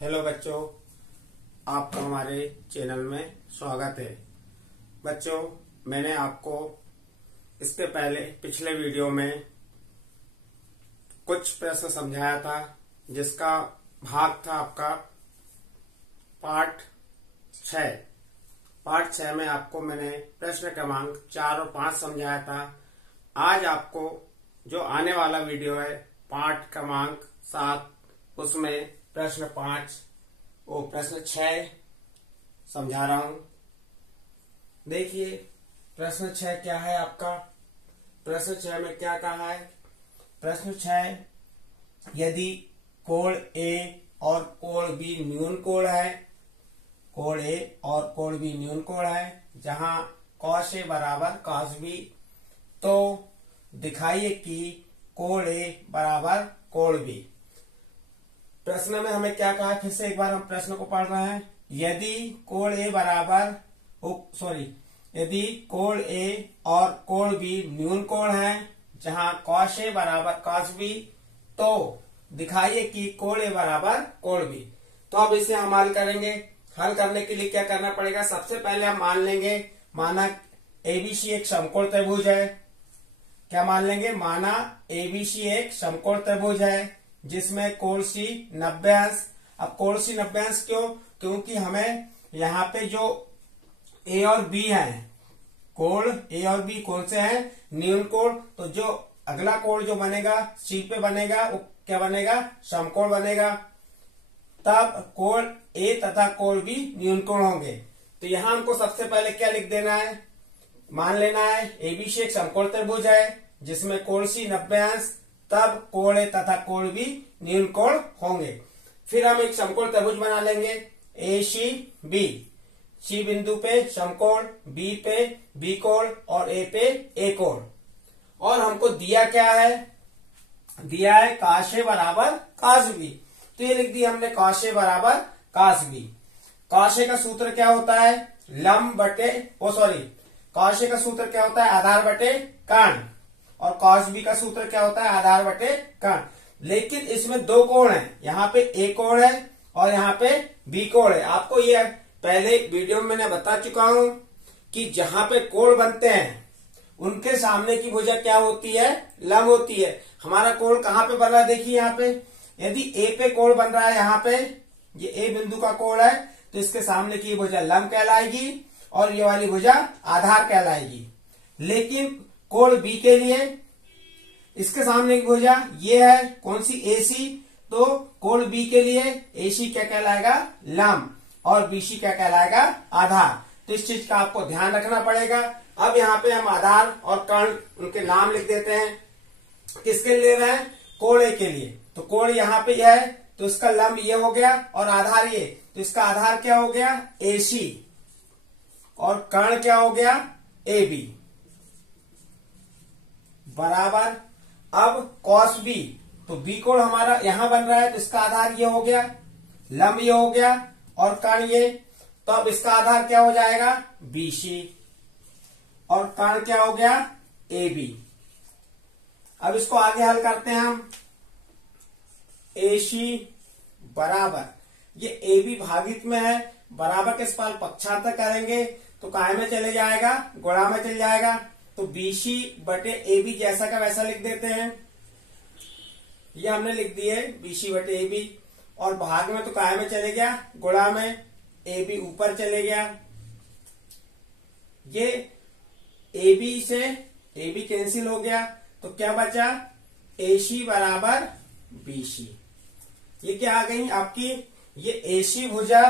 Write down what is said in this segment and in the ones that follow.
Hello बच्चों, आपका हमारे चैनल में स्वागत है। बच्चों, मैंने आपको इसके पहले पिछले वीडियो में कुछ प्रश्न समझाया था, जिसका भाग था आपका पार्ट 6। पार्ट 6 में आपको मैंने प्रश्न क्रमांक 4 और 5 समझाया था। आज आपको जो आने वाला वीडियो है पार्ट क्रमांक 7, उसमें प्रश्न 6 समझा रहा हूं। देखिए प्रश्न 6 क्या है आपका। प्रश्न 6 में क्या कहा है। प्रश्न 6, यदि कोण ए और कोण बी न्यून कोण है, कोण ए और कोण बी न्यून कोण है, जहां cos ए बराबर cos बी, तो दिखाइए कि कोण ए बराबर कोण बी। प्रश्न में हमें क्या कहा, फिर से एक बार हम प्रश्न को पढ़ रहे हैं। यदि कोण ए बराबर यदि कोण ए और कोण बी न्यून कोण है, जहां cos ए बराबर cos बी, तो दिखाइए कि कोण ए बराबर कोण बी। तो अब इसे हम हल करेंगे। हल करने के लिए क्या करना पड़ेगा, सबसे पहले हम मान लेंगे, माना एबीसी एक समकोण त्रिभुज है। क्या मान लेंगे, माना एबीसी एक समकोण त्रिभुज है जिसमें कोण सी 90 अंश। अब कोण सी 90 अंश क्यों, क्योंकि हमें यहाँ पे जो ए और बी है, कोण ए और बी कौन से हैं, न्यून कोण। तो जो अगला कोण जो बनेगा सी पे बनेगा, वो क्या बनेगा, समकोण बनेगा। तब कोण ए तथा कोण बी न्यून कोण होंगे। तो यहाँ हमको सबसे पहले क्या लिख देना है, मान लेना है एबीसी एक समकोण त्रिभुज है जिसमें कोण सी 90 अंश, तब कोण ए तथा कोण बी न्यून कोण होंगे। फिर हम एक समकोण त्रिभुज बना लेंगे ए सी बी। सी बिंदु पे समकोण, बी पे बी कोण और ए पे ए कोण। और हमको दिया क्या है, दिया है cos ए बराबर cos बी। तो ये लिख दिया हमने cos ए बराबर cos बी। cos ए का सूत्र क्या होता है, लंब बटे cos ए का सूत्र क्या होता है, आधार बटे कर्ण। और cos बी का सूत्र क्या होता है, आधार बटे कर्ण। लेकिन इसमें दो कोण है, यहाँ पे ए कोण है और यहाँ पे बी कोण है। आपको ये पहले वीडियो में मैंने बता चुका हूं कि जहां पे कोण बनते हैं उनके सामने की भुजा क्या होती है, लंब होती है। हमारा कोण कहाँ पे बन रहा है, देखिए यहाँ पे यदि ए पे कोण बन रहा है, यहाँ पे ये ए बिंदु का कोण है, तो इसके सामने की भुजा लंब कहलाएगी और ये वाली भुजा आधार कहलाएगी। लेकिन कोण बी के लिए इसके सामने की भुजा ये है, कौन सी, एसी। तो कोण बी के लिए एसी क्या कहलाएगा, लंब, और बीसी क्या कहलाएगा, आधार। तो इस चीज का आपको ध्यान रखना पड़ेगा। अब यहाँ पे हम आधार और कर्ण उनके नाम लिख देते हैं। किसके लिए रहे हैं, कोण ए के लिए। तो कोण यहाँ पे है तो इसका लंब ये हो गया और आधार ये, तो इसका आधार क्या हो गया, एसी, और कर्ण क्या हो गया, ए बी बराबर। अब cos बी, तो बी कोण हमारा यहां बन रहा है, तो इसका आधार ये हो गया, लंब ये हो गया और कर्ण ये। तो अब इसका आधार क्या हो जाएगा, बीसी, और कर्ण क्या हो गया, ए बी। अब इसको आगे हल करते हैं हम। एसी बराबर, ये ए बी भागित में है, बराबर के इस पर पक्षांतर करेंगे तो काय में चले जाएगा, गुणा में चल जाएगा। तो बीसी बटे ए बी जैसा का वैसा लिख देते हैं। ये हमने लिख दिए बीसी बटे ए बी, और भाग में तो काय में चले गया, गुणा में, ए बी ऊपर चले गया। ये ए बी से ए बी कैंसिल हो गया, तो क्या बचा, एसी बराबर बीसी। ये क्या आ गई आपकी, ये एसी भुजा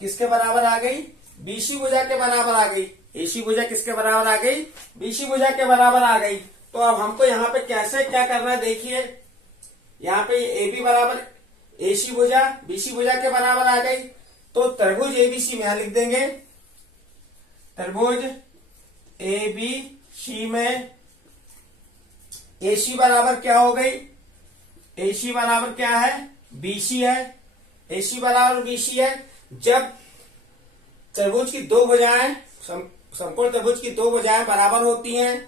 किसके बराबर आ गई, बीसी भुजा के बराबर आ गई। एसी भुजा किसके बराबर आ गई, बीसी भुजा के बराबर आ गई। तो अब हमको यहाँ पे कैसे क्या करना है, देखिए यहाँ पे ए बी बराबर एसी भुजा बीसी भुजा के बराबर आ गई। तो त्रिभुज एबीसी में यहां लिख देंगे, त्रिभुज एबीसी में एसी बराबर क्या हो गई, एसी बराबर क्या है, बीसी है। एसी बराबर बीसी है। जब त्रिभुज की दो भुजाएं, समकोण त्रिभुज की दो भुजाएं बराबर होती हैं,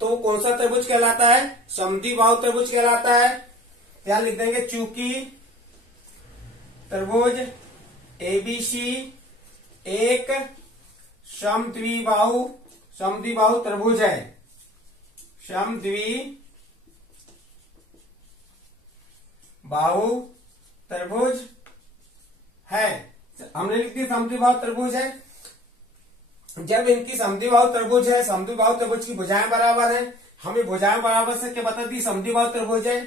तो कौन सा त्रिभुज कहलाता है, समद्विबाहु त्रिभुज कहलाता है। यहां लिख देंगे चूंकि त्रिभुज एबीसी एक समद्विबाहु त्रिभुज है। समद्विबाहु त्रिभुज है। हमने लिख दी समद्विबाहु त्रिभुज है। जब इनकी समद्विबाहु त्रिभुज है, समद्विबाहु त्रिभुज की भुजाएं बराबर है, हमें भुजाएं बराबर से क्या बता दी, समद्विबाहु त्रिभुज है।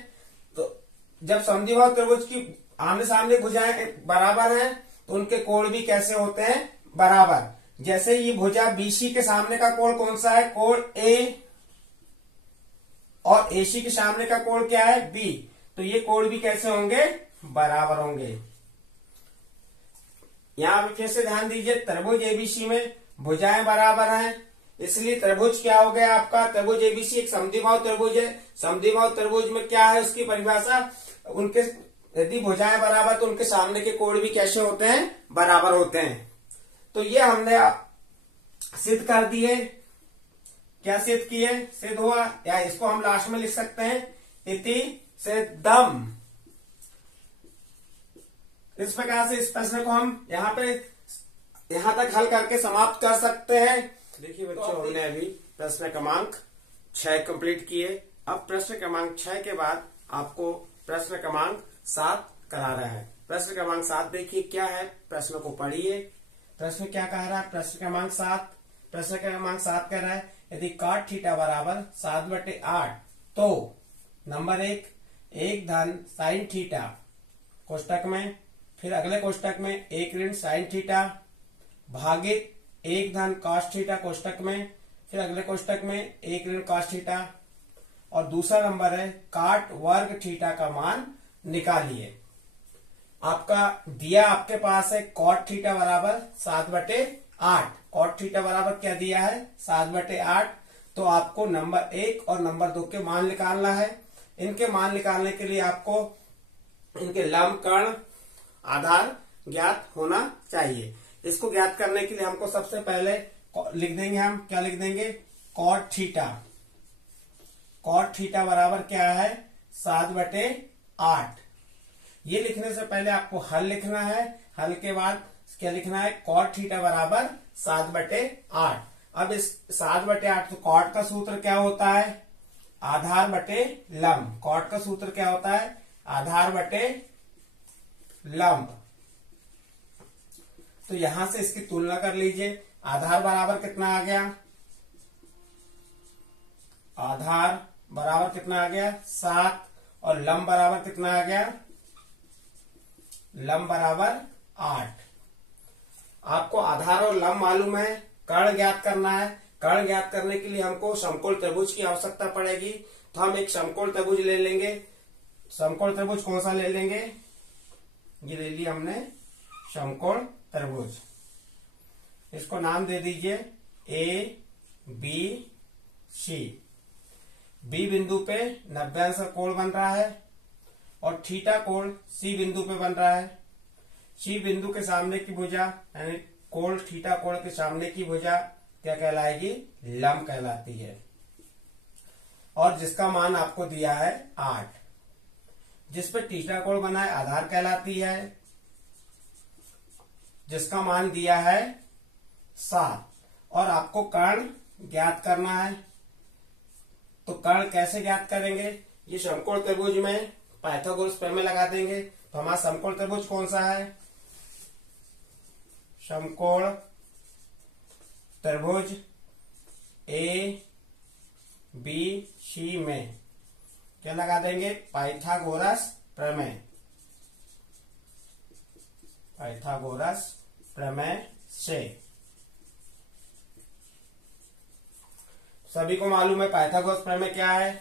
तो जब समद्विबाहु त्रिभुज की आमने सामने भुजाएं बराबर हैं तो उनके कोण भी कैसे होते हैं, बराबर। जैसे ये भुजा बीसी के सामने का कोण कौन सा है, कोण ए, और एसी के सामने का कोण क्या है, बी। तो ये कोण भी कैसे होंगे, बराबर होंगे। यहां पर फिर से ध्यान दीजिए, त्रिभुज एबीसी में भुजाएं बराबर हैं, इसलिए त्रिभुज क्या हो गया आपका, त्रिभुज एबीसी एक समद्विबाहु त्रिभुज है। समद्विबाहु त्रिभुज में क्या है उसकी परिभाषा, उनके यदि भुजाएं बराबर तो उनके सामने के कोण भी कैसे होते हैं, बराबर होते हैं। तो ये हमने सिद्ध कर दिए। क्या सिद्ध किए, सिद्ध हुआ, या इसको हम लास्ट में लिख सकते हैं, इति सिद्धम। इस प्रकार से इस प्रश्न को हम यहां तक हल करके समाप्त कर सकते हैं। देखिए बच्चों, हमने अभी प्रश्न क्रमांक 6 कंप्लीट किए। अब प्रश्न क्रमांक 6 के बाद आपको प्रश्न क्रमांक 7 करा रहा है। प्रश्न क्रमांक 7 देखिए क्या है, प्रश्न को पढ़िए। प्रश्न क्या कह रहा है, प्रश्न क्रमांक 7 कह रहा है, यदि cot थीटा बराबर 7/8 तो नंबर 1 धन साइन थीटा कोष्टक में, फिर अगले कोष्टक में 1 ऋण साइन थीटा भागित 1 धन कॉस थीटा कोष्टक में, फिर अगले कोष्टक में 1 ऋण कॉस थीटा, और दूसरा नंबर है काट वर्ग थीटा का मान निकालिए। आपका दिया आपके पास है कॉट थीटा बराबर 7/8। कॉट थीटा बराबर क्या दिया है, 7/8। तो आपको नंबर 1 और नंबर 2 के मान निकालना है। इनके मान निकालने के लिए आपको इनके लंब कर्ण आधार ज्ञात होना चाहिए। इसको ज्ञात करने के लिए हमको सबसे पहले लिख देंगे, हम क्या लिख देंगे, कॉट थीटा। कॉट थीटा बराबर क्या है, 7/8। ये लिखने से पहले आपको हल लिखना है। हल के बाद क्या लिखना है, कॉट थीटा बराबर 7/8। अब इस 7/8 तो कॉट का सूत्र क्या होता है, आधार बटे लंब। कॉट का सूत्र क्या होता है, आधार बटे लंब। तो यहां से इसकी तुलना कर लीजिए। आधार बराबर कितना आ गया, आधार बराबर कितना आ गया 7, और लंब बराबर कितना आ गया, लंब बराबर 8। आपको आधार और लंब मालूम है, कर्ण ज्ञात करना है। कर्ण ज्ञात करने के लिए हमको समकोण त्रिभुज की आवश्यकता पड़ेगी। तो हम एक समकोण त्रिभुज ले लेंगे। समकोण त्रिभुज कौन सा ले लेंगे, ये ले लिया हमने समकोण त्रिभुज। इसको नाम दे दीजिए ABC। बी बिंदु पे 90 अंश का कोण बन रहा है और थीटा कोण सी बिंदु पे बन रहा है। सी बिंदु के सामने की भुजा यानी कोण थीटा कोण के सामने की भुजा क्या कहलाएगी, लंब कहलाती है। और जिसका मान आपको दिया है 8, जिस पे थीटा कोण बना है आधार कहलाती है, जिसका मान दिया है 7। और आपको कर्ण ज्ञात करना है। तो कर्ण कैसे ज्ञात करेंगे, ये समकोण त्रिभुज में पाइथागोरस प्रमेय लगा देंगे। तो हमारा समकोण त्रिभुज कौन सा है, समकोण त्रिभुज ABC में क्या लगा देंगे, पाइथागोरस प्रमेय। पाइथागोरस प्रमेय से सभी को मालूम है पाइथागोरस प्रमेय क्या है।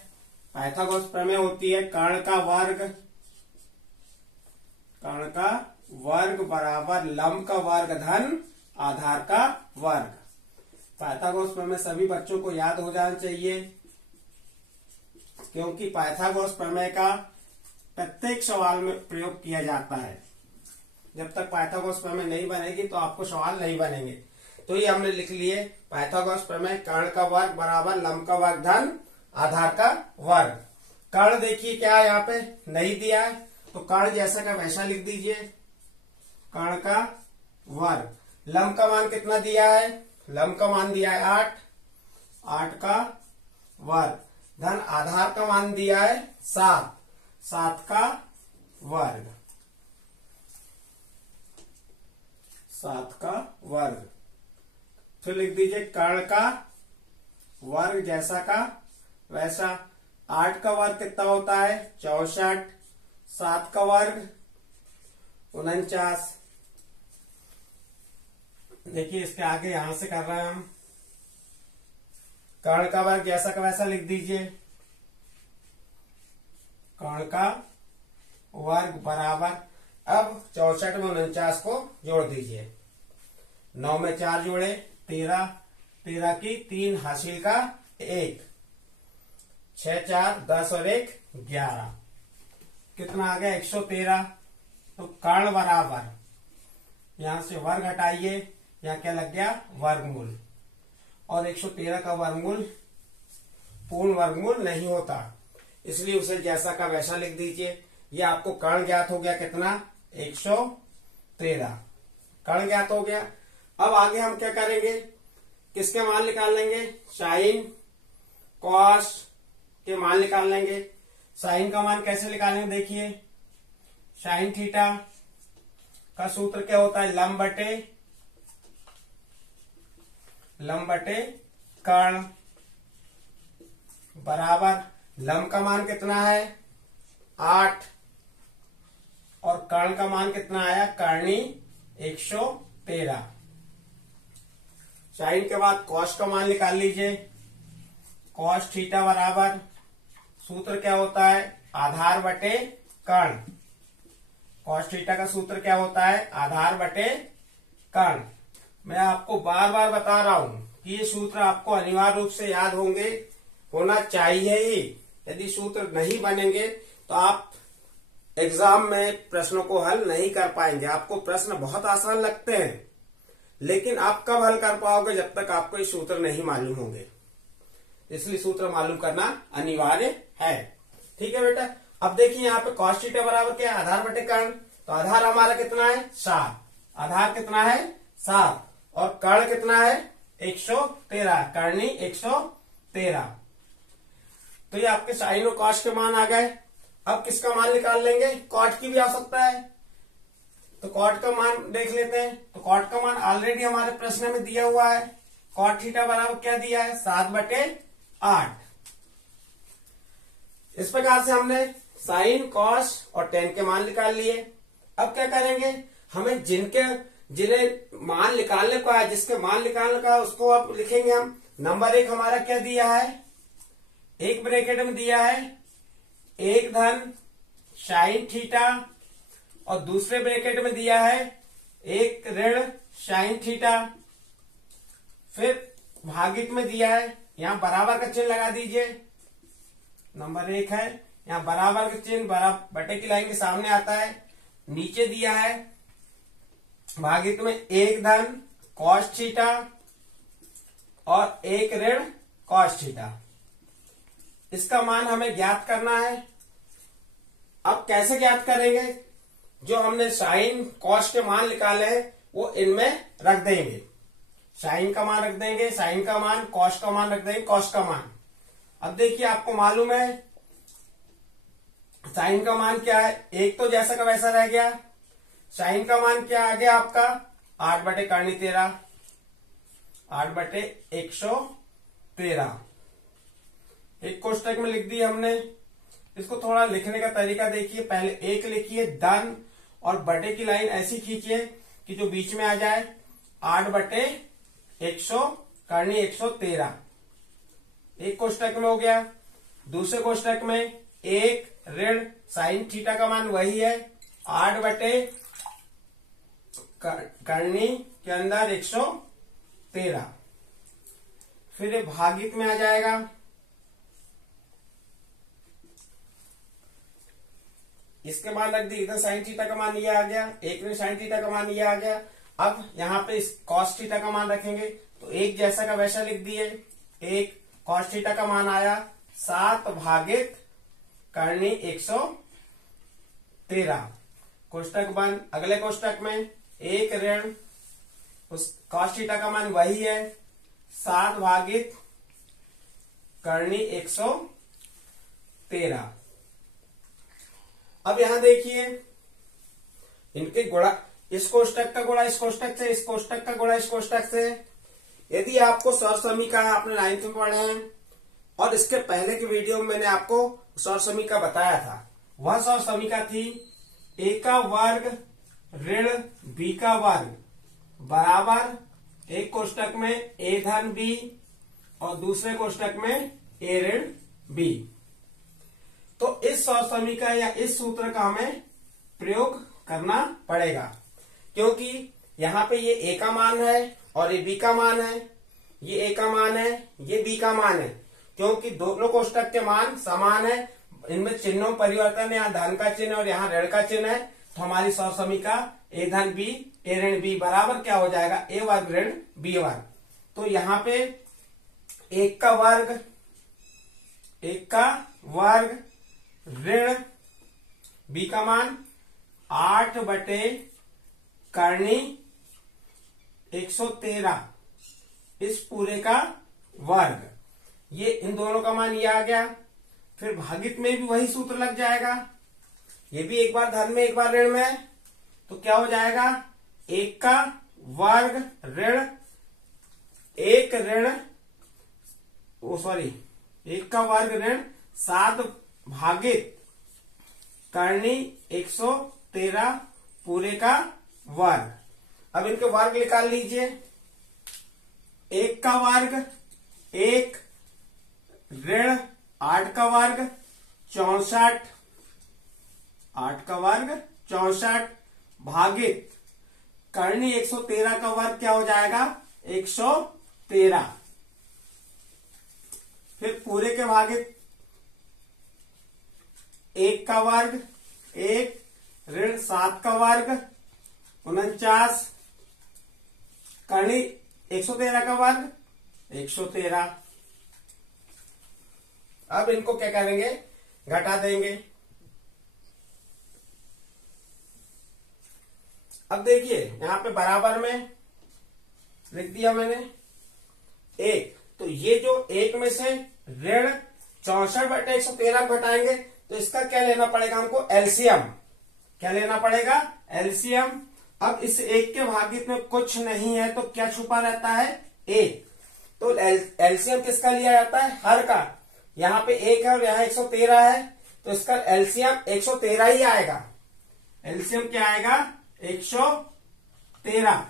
पाइथागोरस प्रमेय होती है कर्ण का वर्ग बराबर लंब का वर्ग धन आधार का वर्ग। पाइथागोरस प्रमेय सभी बच्चों को याद हो जाना चाहिए, क्योंकि पाइथागोरस प्रमेय का प्रत्येक सवाल में प्रयोग किया जाता है। जब तक पाइथागोरस प्रमेय नहीं बनेगी तो आपको सवाल नहीं बनेंगे। तो ये हमने लिख लिए, पाइथागोरस प्रमेय कर्ण का वर्ग बराबर लंब का वर्ग धन आधार का वर्ग। कर्ण देखिए क्या है, यहाँ पे नहीं दिया है, तो कर्ण जैसा का वैसा लिख दीजिए। कर्ण का वर्ग। लंब का मान कितना दिया है? लंब का मान दिया है 8, 8 का वर्ग धन आधार का मान दिया है 7, 7 का वर्ग, 7 का वर्ग। फिर लिख दीजिए कर्ण का वर्ग जैसा का वैसा। 8 का वर्ग कितना होता है? 64, 7 का वर्ग 49। देखिए इसके आगे यहां से कर रहे हैं हम। कर्ण का वर्ग जैसा का वैसा लिख दीजिए। कर्ण का वर्ग बराबर, अब 64 में 49 को जोड़ दीजिए। 9 में 4 जोड़े 13, 13 की 3 हासिल का 1, 6 4 10 और 1 11, कितना आ गया? 113। तो कर्ण बराबर, यहां से वर्ग हटाइए, यहां क्या लग गया? वर्गमूल। और 113 का वर्गमूल पूर्ण वर्गमूल नहीं होता, इसलिए उसे जैसा का वैसा लिख दीजिए। ये आपको कर्ण ज्ञात हो गया कितना? 113 कर्ण ज्ञात हो गया। अब आगे हम क्या करेंगे? किसके मान निकाल लेंगे? साइन कॉस के मान निकाल लेंगे। साइन का मान कैसे निकालेंगे? देखिए साइन थीटा का सूत्र क्या होता है? लंब बटे कर्ण बराबर, लंब का मान कितना है? 8 और कर्ण का मान कितना आया? कर्णी 113। साइन के बाद कॉस का मान निकाल लीजिए। कॉस थीटा बराबर, सूत्र क्या होता है? आधार बटे कर्ण। कॉस थीटा का सूत्र क्या होता है? आधार बटे कर्ण। मैं आपको बार बार बता रहा हूं कि ये सूत्र आपको अनिवार्य रूप से याद होना चाहिए ही। यदि सूत्र नहीं बनेंगे तो आप एग्जाम में प्रश्नों को हल नहीं कर पाएंगे। आपको प्रश्न बहुत आसान लगते हैं, लेकिन आप कब हल कर पाओगे? जब तक आपको ये सूत्र नहीं मालूम होंगे। इसलिए सूत्र मालूम करना अनिवार्य है। ठीक है बेटा। अब देखिए यहाँ पे कॉस थीटा बराबर क्या है? आधार बटे कर्ण। तो आधार हमारा कितना है? 7। आधार कितना है? 7। और कर्ण कितना है? 113, कर्णी 113। तो ये आपके साइन और कॉस के मान आ गए। अब किसका मान निकाल लेंगे? कॉट की भी आ सकता है, तो कॉट का मान देख लेते हैं। तो कॉट का मान ऑलरेडी हमारे प्रश्न में दिया हुआ है। कॉट थीटा बराबर क्या दिया है? 7/8। इस प्रकार से हमने साइन कॉस और टेन के मान निकाल लिए। अब क्या करेंगे? हमें जिन्हें मान निकालने का है, जिसके मान निकालने का है, उसको अब लिखेंगे हम। नंबर 1 हमारा क्या दिया है? एक ब्रैकेट में दिया है 1 धन साइन थीटा, और दूसरे ब्रैकेट में दिया है 1 ऋण साइन थीटा। फिर भागित में दिया है, यहां बराबर का चिन्ह लगा दीजिए। नंबर 1 है, यहां बराबर का चिन्ह बराबर बटे की लाइन के सामने आता है। नीचे दिया है भागित में 1 धन कॉस थीटा और 1 ऋण कॉस थीटा। इसका मान हमें ज्ञात करना है। अब कैसे ज्ञात करेंगे? जो हमने साइन कॉस के मान निकाले हैं वो इनमें रख देंगे। साइन का मान रख देंगे, साइन का मान, कॉस का मान रख देंगे, कॉस का मान। अब देखिए आपको मालूम है साइन का मान क्या है? 1 तो जैसा का वैसा रह गया। साइन का मान क्या आ गया आपका? 8/13, 8/113। एक कोष्टक में लिख दी हमने। इसको थोड़ा लिखने का तरीका देखिए। पहले 1 लिखिए धन और बटे की लाइन ऐसी खींचिए कि जो बीच में आ जाए। 8/100 करनी 113 एक कोष्टक में हो गया। दूसरे कोष्टक में 1 ऋण साइन थीटा का मान वही है 8 करनी के अंदर 113। फिर ये भागित में आ जाएगा। इसके बाद रख दी, इधर साइन थीटा का मान ये आ गया, 1 ऋण साइन थीटा का मान ये आ गया। अब यहाँ पे इस कॉस थीटा का मान रखेंगे तो 1 जैसा का वैसा लिख दिए। 1 कॉस थीटा का मान आया 7 भागित करनी 113। कोष्टक बंद। अगले कोष्टक में एक ऋण उस cos थीटा का मान वही है 7 भागित करनी 113। अब यहां देखिए इनके गुणा, इस कोष्टक का गुणा इस कोष्टक से, इस कोष्टक का गुणा इस कोष्टक से। यदि आपको सौर समीका है, आपने 9th में पढ़े हैं, और इसके पहले की वीडियो में मैंने आपको सौर समीका बताया था। वह सौर समीका थी a का वर्ग ऋण b का वर्ग बराबर एक कोष्टक में a धन b और दूसरे कोष्टक में a ऋण b। तो इस सौर समीका या इस सूत्र का हमें प्रयोग करना पड़ेगा, क्योंकि यहाँ पे ये a का मान है और ये b का मान है, ये a का मान है, ये b का मान है। क्योंकि दोनों कोष्टक के मान समान है, इनमें चिन्हों परिवर्तन है, यहाँ धन का चिन्ह और यहाँ ऋण का चिन्ह है, तो हमारी सौर समीका a धन b a ऋण b बराबर क्या हो जाएगा, a वर्ग ऋण b वर्ग। तो यहाँ पे एक का वर्ग ऋण b का मान 8 बटे करनी 113 इस पूरे का वर्ग, ये इन दोनों का मान ये आ गया। फिर भागित में भी वही सूत्र लग जाएगा, ये भी एक बार धन में एक बार ऋण में है, तो क्या हो जाएगा, एक का वर्ग ऋण एक का वर्ग ऋण 7 भागित करनी 113 पूरे का वर्ग। अब इनके वर्ग निकाल लीजिए, एक का वर्ग एक ऋण 8 का वर्ग 64, 8 का वर्ग 64 भागित करनी 113 का वर्ग क्या हो जाएगा, 113। फिर पूरे के भागित एक का वर्ग एक ऋण 7 का वर्ग 49 करनी 113 का वर्ग 113। अब इनको क्या करेंगे, घटा देंगे। अब देखिए यहां पे बराबर में लिख दिया मैंने एक, तो ये जो एक में से ऋण 64 बटे 113 घटाएंगे तो इसका क्या लेना पड़ेगा हमको, एलसीएम। क्या लेना पड़ेगा, एलसीएम। अब इस एक के भागित में कुछ नहीं है तो क्या छुपा रहता है, एक। तो एलसीएम किसका लिया जाता है, हर का। यहाँ पे एक है और यहाँ 113 है, तो इसका एलसीएम 113 ही आएगा। एलसीएम क्या आएगा, 113।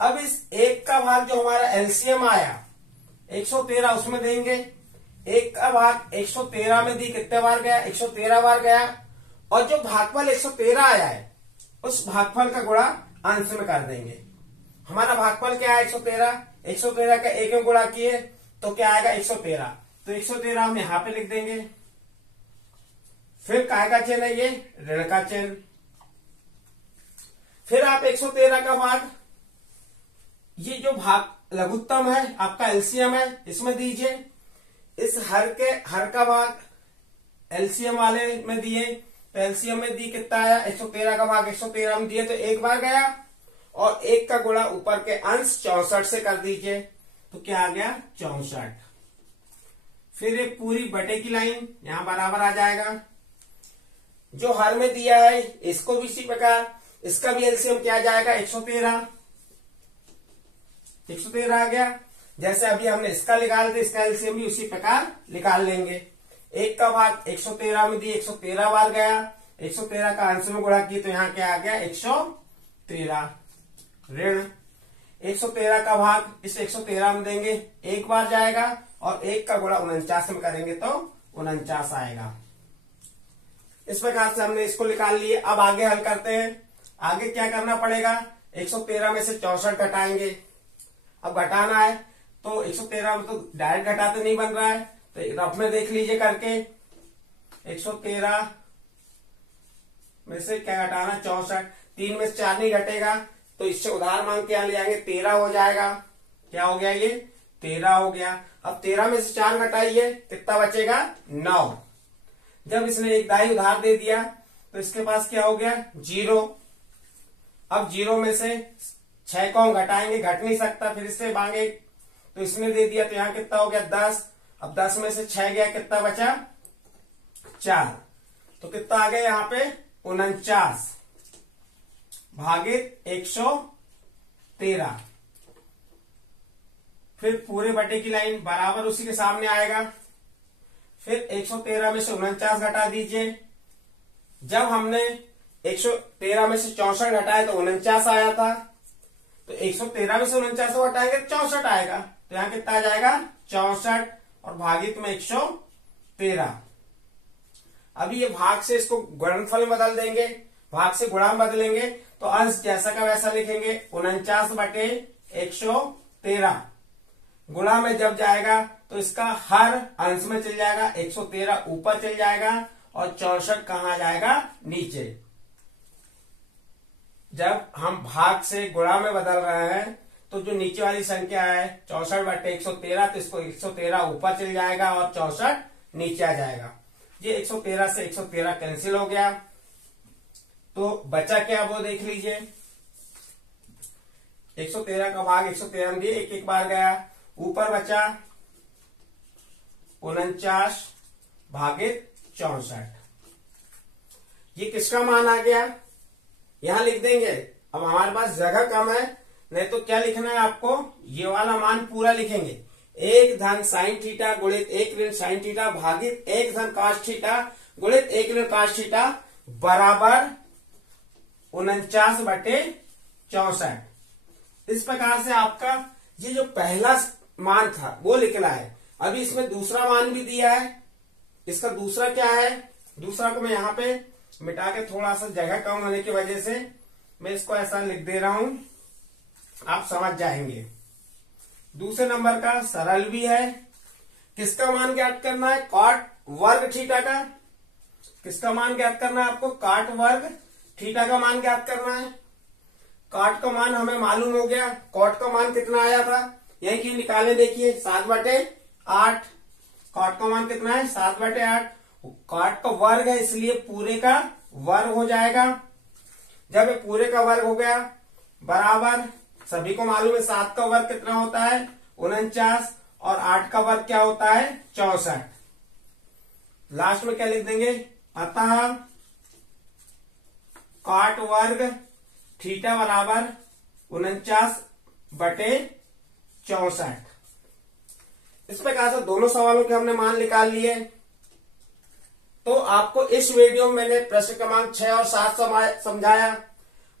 अब इस एक का भाग जो हमारा एलसीएम आया 113 उसमें देंगे। एक का भाग 113 में दी कितने बार गया, 113 बार गया। और जो भागफल 113 आया है उस भागफल का गुणा अंश में कर देंगे। हमारा भागफल क्या है, 113। 113 का एक में गुणा किए तो क्या आएगा, 113। तो 113 हम यहां पे लिख देंगे। फिर काय का चिन्ह है, ये ऋण का चिन्ह। फिर आप 113 का भाग, ये जो भाग लघुत्तम है आपका एलसीएम है, इसमें दीजिए। इस हर का भाग एलसीएम वाले में दिए, तो एलसीएम में दी कितना आया, 113 का भाग 113 में दिए तो एक बार गया, और एक का गुणा ऊपर के अंश 64 से कर दीजिए तो क्या आ गया, 64। फिर एक पूरी बटे की लाइन यहां बराबर आ जाएगा। जो हर में दिया है इसको भी इसी प्रकार, इसका भी एलसीएम क्या आ जाएगा, 113 आ गया। जैसे अभी हमने इसका निकाल दिया, इसका एलसीएम भी उसी प्रकार निकाल लेंगे। एक का भाग 113 में दी 113 बार गया, 113 का अंश में गुणा की तो यहाँ क्या आ गया, 113 ऋण 113 का भाग इस 113 में देंगे, एक बार जाएगा, और एक का गुणा 49 में करेंगे तो 49 आएगा। इस प्रकार से हमने इसको निकाल लिए। अब आगे हल करते हैं। आगे क्या करना पड़ेगा, 113 में से 64 घटाएंगे। अब घटाना है तो 113 में तो डायरेक्ट घटाते नहीं बन रहा है, तो रफ में देख लीजिए करके। 113 में से क्या घटाना, 64। 3 में से 4 नहीं घटेगा तो इससे उधार मांग के यहां ले आएंगे, 13 हो जाएगा। क्या हो गया, ये 13 हो गया। अब 13 में से 4 घटाइए, कितना बचेगा, 9। जब इसने एक दाई उधार दे दिया तो इसके पास क्या हो गया, 0। अब 0 में से 6 को हम घटाएंगे, घट नहीं सकता, फिर इससे भागे तो इसने दे दिया, तो यहाँ कितना हो गया 10। अब 10 में से 6 गया, कितना बचा 4, तो कितना आ गया यहाँ पे 49 भागित 113। फिर पूरे बटे की लाइन बराबर उसी के सामने आएगा। फिर 113 में से 49 घटा दीजिए। जब हमने 113 में से 64 घटाया तो 49 आया था, तो 113 में से 49 को घटाएंगे 64 आएगा, तो यहां कितना आ जाएगा 64 और भागित में 113। अभी ये भाग से इसको गुणनफल में बदल देंगे, भाग से गुणा में बदलेंगे, तो अंश जैसा का वैसा लिखेंगे 49 बटे 113। गुणा में जब जाएगा तो इसका हर अंश में चल जाएगा, 113 ऊपर चल जाएगा और 64 कहां जाएगा नीचे। जब हम भाग से गुणा में बदल रहे हैं तो जो नीचे वाली संख्या है 64 बटे 113, तो इसको 113 ऊपर चल जाएगा और 64 नीचे आ जाएगा। ये 113 से 113 कैंसिल हो गया, तो बचा क्या वो देख लीजिए। 113 का भाग 113 में एक एक बार गया, ऊपर बचा 49 भागित 64। ये किसका मान आ गया, यहां लिख देंगे। अब हमारे पास जगह कम है, नहीं तो क्या लिखना है आपको, ये वाला मान पूरा लिखेंगे। 1 धन साइन थीटा गुणित 1 ऋण साइन थीटा भागित 1 धन काश थीटा गुणित 1 ऋण काश थीटा बराबर 49 बटे 64। इस प्रकार से आपका ये जो पहला मान था वो लिखना है। अभी इसमें दूसरा मान भी दिया है, इसका दूसरा क्या है, दूसरा को मैं यहाँ पे मिटा के थोड़ा सा जगह कम होने की वजह से मैं इसको ऐसा लिख दे रहा हूं, आप समझ जाएंगे। दूसरे नंबर का सरल भी है। किसका मान ज्ञात करना है, कॉट वर्ग थीटा का। किसका मान ज्ञात करना है आपको, काट वर्ग थीटा का मान ज्ञात करना है। काट का मान हमें मालूम हो गया, कॉट का मान कितना आया था, यही की निकाले देखिए 7 बटे 8। कॉट का मान कितना है 7 बटे 8। कॉट का वर्ग है इसलिए पूरे का वर्ग हो जाएगा। जब ये पूरे का वर्ग हो गया बराबर, सभी को मालूम है 7 का वर्ग कितना होता है 49 और 8 का वर्ग क्या होता है 64। लास्ट में क्या लिख देंगे, अतः कॉट वर्ग थीटा बराबर 49 बटे 64। इस प्रकार से दोनों सवालों के हमने मान निकाल लिए। तो आपको इस वीडियो में मैंने प्रश्न क्रमांक 6 और 7 समझाया।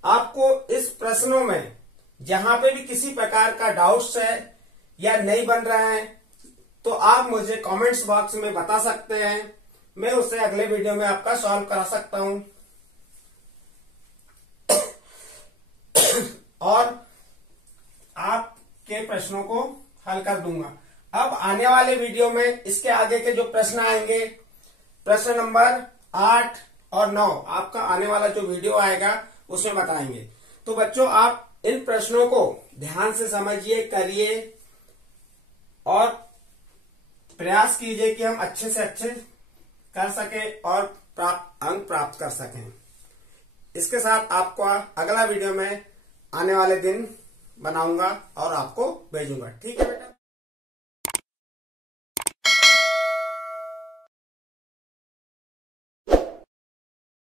आपको इस प्रश्नों में जहां पे भी किसी प्रकार का डाउट्स है या नहीं बन रहा है तो आप मुझे कमेंट्स बॉक्स में बता सकते हैं, मैं उसे अगले वीडियो में आपका सॉल्व करा सकता हूं और आपके प्रश्नों को हल कर दूंगा। अब आने वाले वीडियो में इसके आगे के जो प्रश्न आएंगे, प्रश्न नंबर 8 और 9 आपका आने वाला जो वीडियो आएगा उसमें बताएंगे। तो बच्चों आप इन प्रश्नों को ध्यान से समझिए, करिए और प्रयास कीजिए कि हम अच्छे से अच्छे कर सके और अंक प्राप्त कर सकें। इसके साथ आपको अगला वीडियो में आने वाले दिन बनाऊंगा और आपको भेजूंगा। ठीक है।